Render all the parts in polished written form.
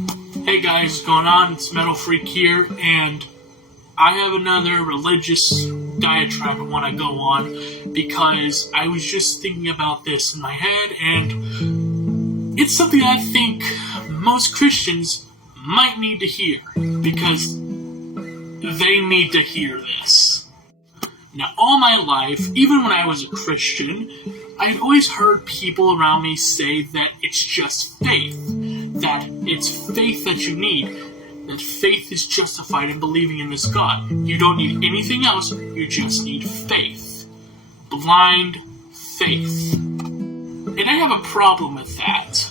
Hey guys, what's going on? It's Metal Freak here, and I have another religious diatribe I want to go on because I was just thinking about this in my head, and it's something I think most Christians might need to hear because they need to hear this. Now, all my life, even when I was a Christian, I had always heard people around me say that it's just faith. That it's faith that you need. That faith is justified in believing in this God. You don't need anything else, you just need faith. Blind faith. And I have a problem with that.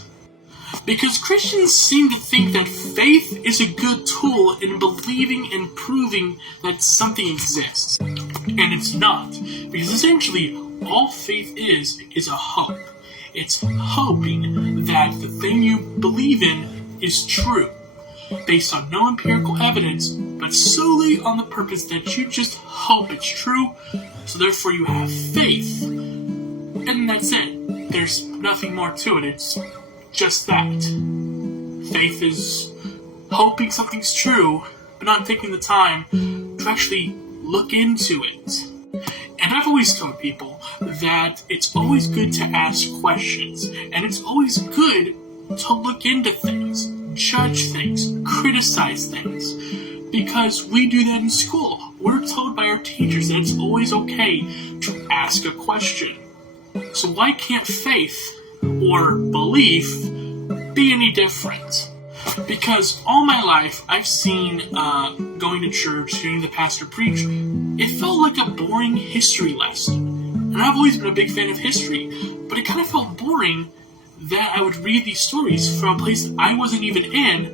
Because Christians seem to think that faith is a good tool in believing and proving that something exists. And it's not. Because essentially, all faith is a hope. It's hoping that the thing you believe in is true, based on no empirical evidence, but solely on the purpose that you just hope it's true, so therefore you have faith. And that's it. There's nothing more to it. It's just that. Faith is hoping something's true, but not taking the time to actually look into it. And I've always told people that it's always good to ask questions, and it's always good to look into things, judge things, criticize things, because we do that in school. We're told by our teachers that it's always okay to ask a question. So why can't faith or belief be any different? Because all my life, I've seen going to church, hearing the pastor preach, it felt like a boring history lesson. And I've always been a big fan of history, but it kind of felt boring that I would read these stories from a place I wasn't even in,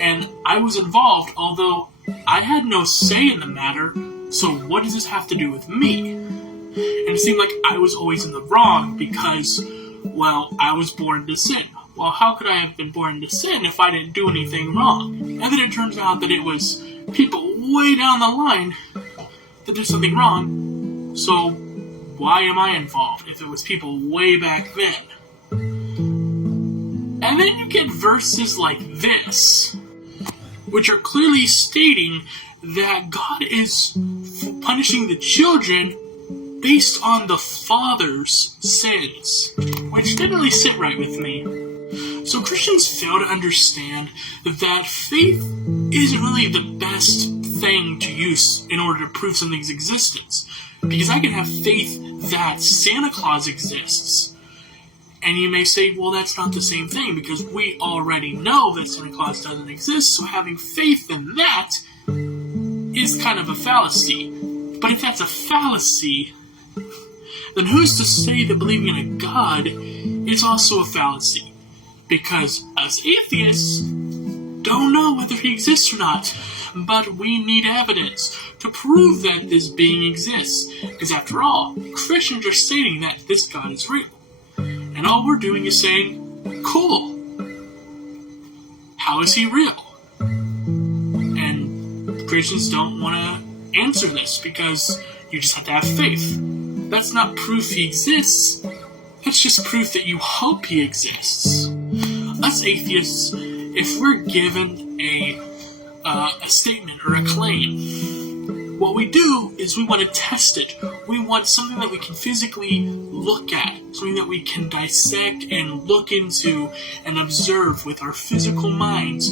and I was involved, although I had no say in the matter, so what does this have to do with me? And it seemed like I was always in the wrong because, well, I was born into sin. Well, how could I have been born into sin if I didn't do anything wrong? And then it turns out that it was people way down the line that did something wrong, so why am I involved if it was people way back then? And then you get verses like this, which are clearly stating that God is punishing the children based on the father's sins, which didn't really sit right with me. So Christians fail to understand that faith isn't really the best thing to use in order to prove something's existence. Because I can have faith that Santa Claus exists. And you may say, well, that's not the same thing, because we already know that Santa Claus doesn't exist, so having faith in that is kind of a fallacy. But if that's a fallacy, then who's to say that believing in a God is also a fallacy? Because us atheists don't know whether he exists or not, but we need evidence to prove that this being exists. Because after all, Christians are stating that this God is real. And all we're doing is saying, cool. How is he real? And Christians don't want to answer this because you just have to have faith. That's not proof he exists. That's just proof that you hope he exists. Us atheists, if we're given a statement or a claim, what we do is we want to test it. We want something that we can physically look at, something that we can dissect and look into and observe with our physical minds.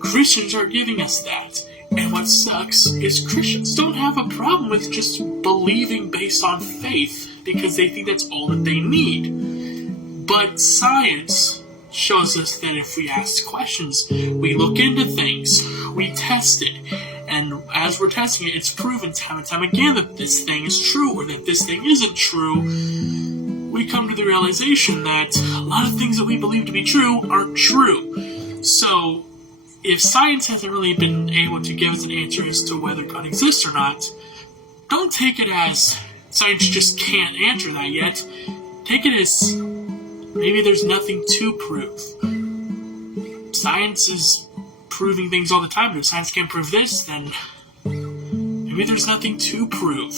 Christians are giving us that. And what sucks is Christians don't have a problem with just believing based on faith because they think that's all that they need. But science shows us that if we ask questions, we look into things, we test it, and as we're testing it, it's proven time and time again that this thing is true or that this thing isn't true. We come to the realization that a lot of things that we believe to be true aren't true. So, if science hasn't really been able to give us an answer as to whether God exists or not, don't take it as science just can't answer that yet. Take it as maybe there's nothing to prove. Science is proving things all the time, but if science can't prove this, then maybe there's nothing to prove.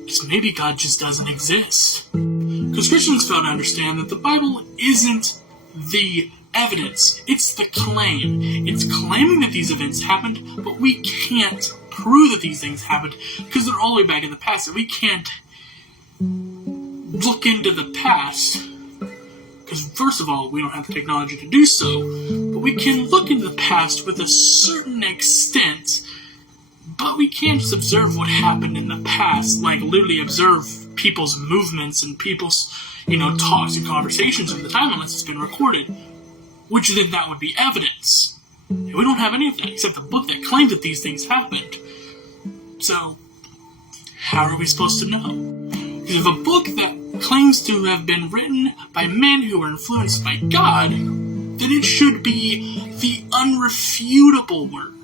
Because maybe God just doesn't exist. Because Christians fail to understand that the Bible isn't the evidence. It's the claim. It's claiming that these events happened, but we can't prove that these things happened because they're all the way back in the past, and we can't look into the past because, first of all, we don't have the technology to do so, but we can look into the past with a certain extent, but we can't just observe what happened in the past, like literally observe people's movements and people's, talks and conversations of the time unless it's been recorded, which then that would be evidence. And we don't have any of that except a book that claims that these things happened. So, how are we supposed to know? Because if a book that claims to have been written by men who were influenced by God, then it should be the unrefutable word.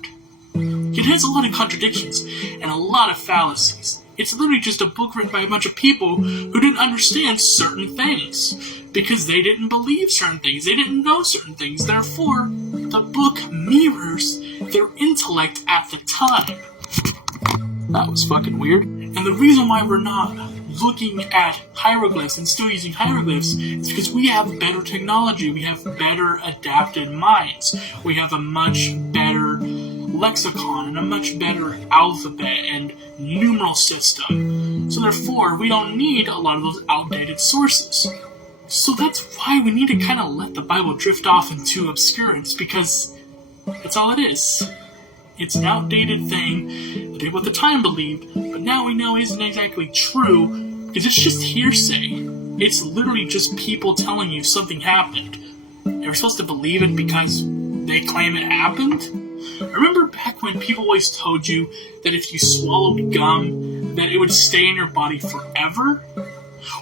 It has a lot of contradictions and a lot of fallacies. It's literally just a book written by a bunch of people who didn't understand certain things because they didn't believe certain things. They didn't know certain things. Therefore, the book mirrors their intellect at the time. That was fucking weird. And the reason why we're not looking at hieroglyphs and still using hieroglyphs is because we have better technology. We have better adapted minds. We have a much better lexicon and a much better alphabet and numeral system. So therefore, we don't need a lot of those outdated sources. So that's why we need to kind of let the Bible drift off into obscurance, because that's all it is. It's an outdated thing that people at the time believed, but now we know isn't exactly true, because it's just hearsay. It's literally just people telling you something happened. And we're supposed to believe it because they claim it happened? Remember back when people always told you that if you swallowed gum, that it would stay in your body forever?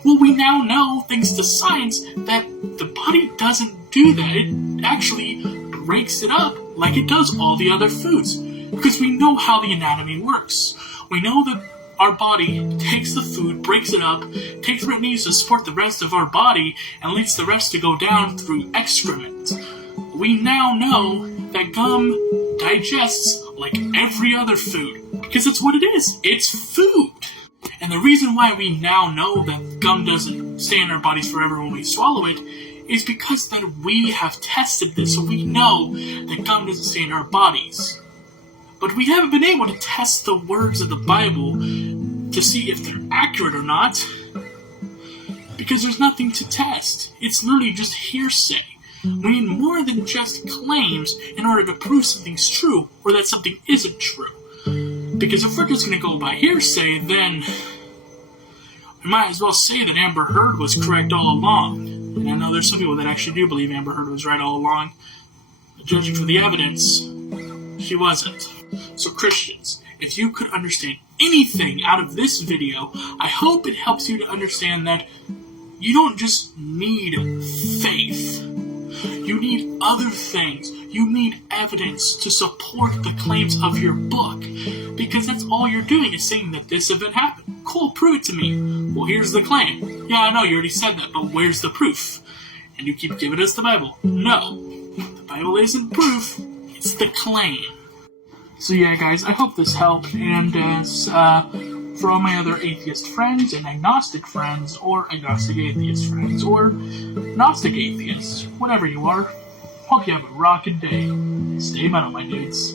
Well, we now know, thanks to science, that the body doesn't do that. It actually breaks it up like it does all the other foods. Because we know how the anatomy works. We know that our body takes the food, breaks it up, takes what it needs to support the rest of our body, and leads the rest to go down through excrement. We now know that gum digests like every other food, because that's what it is. It's food. And the reason why we now know that gum doesn't stay in our bodies forever when we swallow it is because that we have tested this, so we know that gum doesn't stay in our bodies. But we haven't been able to test the words of the Bible to see if they're accurate or not, because there's nothing to test. It's literally just hearsay. We need more than just claims in order to prove something's true or that something isn't true. Because if we're just going to go by hearsay, then we might as well say that Amber Heard was correct all along. And I know there's some people that actually do believe Amber Heard was right all along. But judging from the evidence, she wasn't. So Christians, if you could understand anything out of this video, I hope it helps you to understand that you don't just need faith. You need other things. You need evidence to support the claims of your book. Because that's all you're doing is saying that this event happened. Cool, prove it to me. Well, here's the claim. Yeah, I know, you already said that, but where's the proof? And you keep giving us the Bible. No, the Bible isn't proof. It's the claim. So yeah, guys, I hope this helped. And for all my other atheist friends and agnostic friends, or agnostic atheist friends, or Gnostic atheists, whatever you are, hope you have a rockin' day. Stay metal, my dudes.